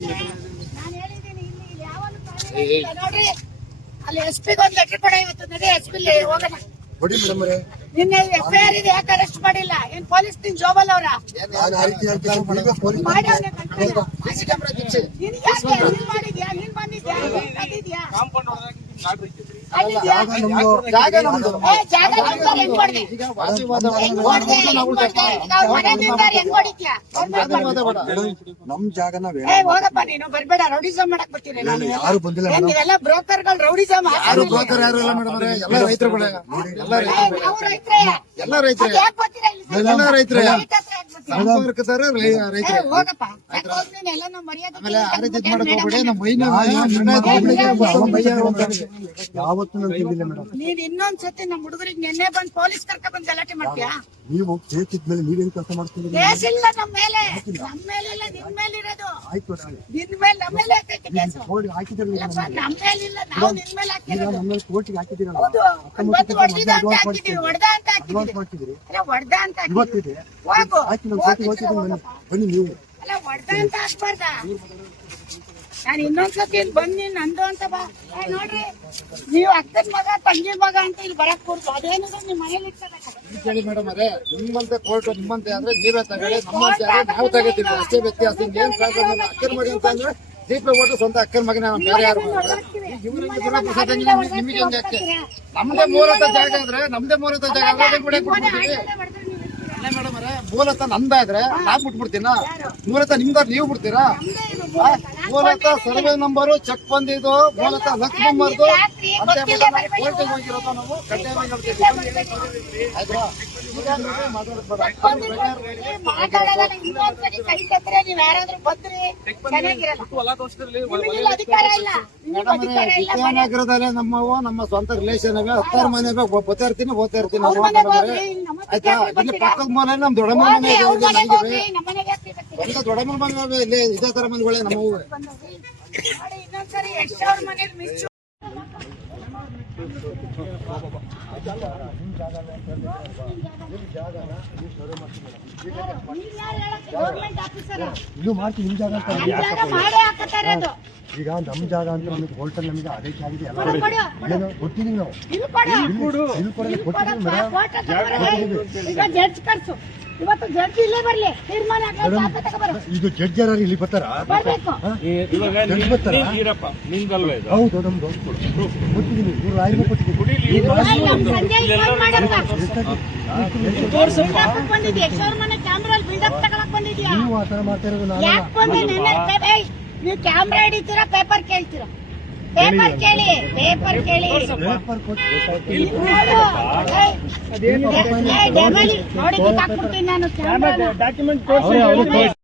ನಾನು ಹೇಳಿದ್ದೀನಿ ಇಲ್ಲಿ ಯಾವನು ನೋಡ್ರಿ ಅಲ್ಲಿ ಎಸ್ಪಿಗೆ ಒಂದು ಲೆಟರ್ ಕೊಡ ಇವತ್ತು ನಡಿ ಎಸ್ಪಿ ಹೋಗೋಣ ಕೊಡಿ ಮೇಡಮ್ ಅವರೇ. ನಿನ್ನೆ ಎಫ್ಐಆರ್ ಇದೆ ಯಾಕೆ ಅರೆಸ್ಟ್ ಮಾಡಿಲ್ಲ? ಏನ್ ಪೊಲೀಸ್ ನಿನ್ ಜೋಬಲ್ ಅವ್ರ ಮಾಡಿದ್ಯಾ? ನೀನ್ ಬಂದಿದ್ಯಾ? ನಮ್ ಜಾಗನ ಹೋಗಪ್ಪ ನೀನು ಬರ್ಬೇಡ. ರೌಡಿಸಮ್ ಮಾಡಕ್ ಬರ್ತೀನಿ ಯಾರು ಬಂದಿಲ್ಲ. ನೀವೆಲ್ಲ ಬ್ರೋಕರ್ಗಳು ರೌಡಿಸಮ್. ಯಾರು ಬ್ರೋಕರ್ ಯಾರು ಇಲ್ಲ ಮೇಡಮ್ ಅವರೇ. ಎಲ್ಲ ರೈತರುಗಳೇ. ಎಲ್ಲ ರೈತರೇ. ಎಲ್ಲ ರೈತರೇ. ಸಂಪರ್ಕದಾರ ರೈತರೇ. ಹೋಗಪ್ಪ ಯಾವತ್ತು ನಾನು ತಿಂದಿಲ್ಲ ಮೇಡಮ್. ನೀನ್ ಇನ್ನೊಂದ್ಸತಿ ನಮ್ ಹುಡುಗರಿಗೆ ನೆನ್ನೆ ಬಂದ್ ಪೊಲೀಸ್ ಕರ್ಕ ಬಂದ್ ಗಲಾಟೆ ಮಾಡ್ತೀಯಾ? ನೀವು ಕೇಸ್ ಇದ್ಮೇಲೆ ನೀವೇನು ಕೆಲಸ ಮಾಡ್ತೀರಿ? ಕೇಸ್ ಇಲ್ಲ ನಮ್ಮ ಮೇಲೆ ಇಲ್ಲ ನಿನ್ ಮೇಲೆ ಇರೋದು. ಆಯ್ತು ನಿನ್ ಮೇಲೆ ನಮ್ಮ ಮೇಲೆ ಹಾಕೈತೆ ಕೇಸು. ಹಾಕಿದ್ರಲ್ಲ ನಮ್ಮ ಮೇಲೆ ಇಲ್ಲ, ನಾವು ನಿನ್ ಮೇಲೆ ಹಾಕಿರೋದು. ನಮ್ಮಲ್ಲಿ ಕೋರ್ಟಿಗೆ ಹಾಕಿದ್ದೀರಲ್ಲ. ಹೌದು, ಇವತ್ತು ಹೊಡೆದ ಅಂತ ಹಾಕಿದೀವಿ. ಹೊಡೆದ ಅಂತ ಹಾಕಿದೀವಿ. ಅಲ್ಲ ಹೊಡೆದ ಅಂತ ಇವತ್ತಿದೆ ಹೋಗು. ಆಯ್ತು. ನಾನು ಕೋರ್ಟಿಗೆ ಹೋಗ್ತಿದ್ದೀನಿ. ಬನ್ನಿ ನೀವು. ಅಲ್ಲ ಹೊಡೆದ ಅಂತ ಹಾಕ್ಬಾರ್ದ? ನಾನು ಇನ್ನೊಂದ್ಸತಿ ಇಲ್ಲಿ ಬಂದು ನಂದು ಅಂತ ಬಾ. ನೋಡ್ರಿ, ನೀವು ಅಕ್ಕನ ಮಗ ತಂಗಿ ಮಗ ಅಂತ ಇಲ್ಲಿ ಬರಕ್ ಕೂರ್ತು. ಅದೇನಿದೆ ನಿಮ್ ಮನೇಲಿ ಇರ್ತದೆ ಕೇಳಿ ಮೇಡಮ್ ಅವರೇ. ನಿಮ್ಮಂತೆ ಕೋರ್ಟ್ ನಿಮ್ಮಂತೆ ಅಂದ್ರೆ ನೀವೇ ತಗೊಳ್ಳಿ, ನಮ್ಮಂತೆ ಅಂದ್ರೆ ನಾವು ತಗೋತೀವಿ. ಅಷ್ಟೇ ವ್ಯತ್ಯಾಸ. ಏನ್ ಪ್ರಾಬ್ಲಮ್ ಇಲ್ಲ. ಅಕ್ಕನ ಮಗ ಅಂತ ಅಂದ್ರೆ ದೀಪ ಓಟು ಸ್ವಂತ ಅಕ್ಕನ ಮಗನ ಬೇರೆ ಯಾರು ನಿಮಗೆ ಯಾಕೆ? ನಮ್ದೇ ಮೂಲತಃ ಜಾಗ ಆದ್ರೆ ಮೇಡಮ್ ಅವರೇ, ಮೂಲತಃ ನಮ್ದಾದ್ರೆ ನಾನ್ ಬಿಟ್ಬಿಡ್ತೀನ. ಮೂಲತಃ ನಿಮ್ದಾರ್ ನೀವು ಬಿಡ್ತೀರಾ? ಮೂಲತಃ ಸರ್ವೆ ನಂಬರು ಚೆಕ್ ಬಂದಿದ್ದು ಮೂಲತಃ ಲಕ್ಷ್ಮಮ್ಮರ್ದು ಅಂತ ಕೋರ್ಟಿಗೆ ಹೋಗಿರೋದು. ನಾವು ಕಡ್ಡಾಯವಾಗಿ ಹೇಳ್ತೀವಿ. ಆಯ್ತಾ? ನಗರದಲ್ಲೇ ನಮ್ಮವು ನಮ್ಮ ಸ್ವಂತ ರಿಲೇಷನ್ ಅವೇ. 10 ಮನೆ ಓದ್ತಾ ಇರ್ತೀನಿ. ಆಯ್ತಾ? ಇಲ್ಲಿ ಪಕ್ಕದ ಮನೆ ನಮ್ ದೊಡ್ಡಮ್ಮನ ಮನೆ ಇದೆ. ದೊಡ್ಡಮ್ಮನ ಮನೆ ಇಲ್ಲಿ ಇದೇ ತರ ಮನೆಗಳೇ ನಮ್ಮವು. ಇದು ಮಾಡ್ತೀವಿ. ನಿಮ್ ಜಾಗ ಅಂತ ಈಗ ನಮ್ ಜಾಗ ಅಂತ ನಮಗೆ ಹೋಟೆಲ್ ನಮಗೆ ಆದೇಶ ಆಗಿದೆ. ಏನು ಕೊಟ್ಟಿದೀವಿ ನಾವು. ಇವತ್ತು ಜಡ್ಜ್ ಇಲ್ಲೇ ಬರ್ಲಿ, ತೀರ್ಮಾನ ಇದು ಜಡ್ಜ್ ಯಾರು ಇಲ್ಲಿ ಬರ್ತಾರ? ಹೌದು, ನಮ್ದು ಕೊಟ್ಟಿದ್ದೀನಿ. ನೀವು ಆ ತರ ಮಾಡ್ತಾ ಇರೋದು ನೀವು ಕ್ಯಾಮ್ರಾ ಹಿಡಿತೀರಾ, ಪೇಪರ್ ಕೇಳ್ತೀರಾ? ಪೇಪರ್ ಕೇಳಿ. ನೋಡಿ, ನಾನು